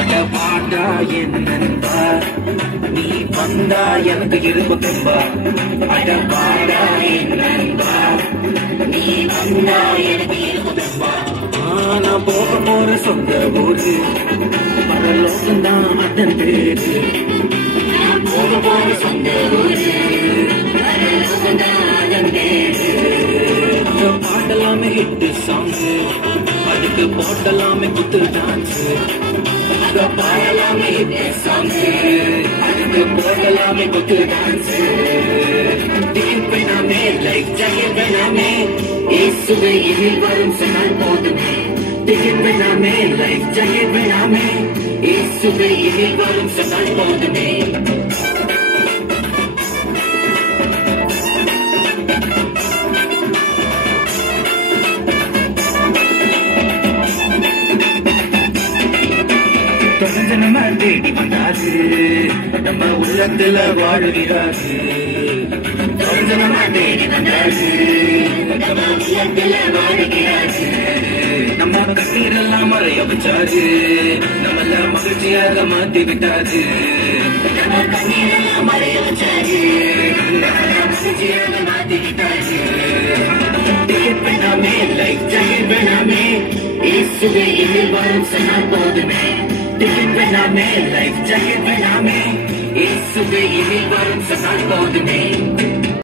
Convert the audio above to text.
அடவாடா என் நண்பா, நீ வந்தா எனக்கு இருப்பு தும்பா. அடவாடா என் நண்பா, நீ வந்தா எனக்கு இருப்பு தும்பா. நான் போக போற சொந்த ஊரு பரலோகம்தான் அதன் பேரு. நான் போக போற சொந்த ஊரு பரலோகம்தான் அதன் பேரு. பாடலாமே ஹிட் சாங்ஸ், அதுக்கு போட்டலாமே குத்து டான்ஸ். பாடலாமே ஹிட் சாங்ஸ், அதுக்கு போட்டலாமே குத்து டான்ஸ். டிக்கெட் வேணாமே, லைக் ஜாக்கெட் வேணாமே, இயேசுவே இதில் வரும் சொன்னால் போதுமே. டிக்கெட் வேணாமே, லைக் ஜாக்கெட் வேணாமே, இயேசுவே இதில் வரும் சொன்னால் போதுமே. தொடர்ந்து நம்ம தேடி வந்தாரு, நம்ம உள்ளத்துல வாழ்கிறாரு. தொடர்ந்து நம்ம தேடி வந்தாரு, நம்ம உள்ளத்துல வாழ்கிறாரு. நம்ம கண்ணீரெல்லாம் மறைய வச்சாரு, நம்மள மகிழ்ச்சியாக மாத்தி விட்டாரு. நம்ம கண்ணீரெல்லாம் மறைய வச்சாரு, நம்மள மகிழ்ச்சியாக மாத்தி விட்டாரு. டிக்கெட் வேணாமே, லைக் ஜாக்கெட் வேணாமே, இயேசுவே இதில் வரும் சொன்னால் போதுமே. டிக்கெட் வேணாமே, லைஃப் ஜாக்கெட் வேணாமே, இயேசுவே இதில் வரும் சொன்னால் போதுமே.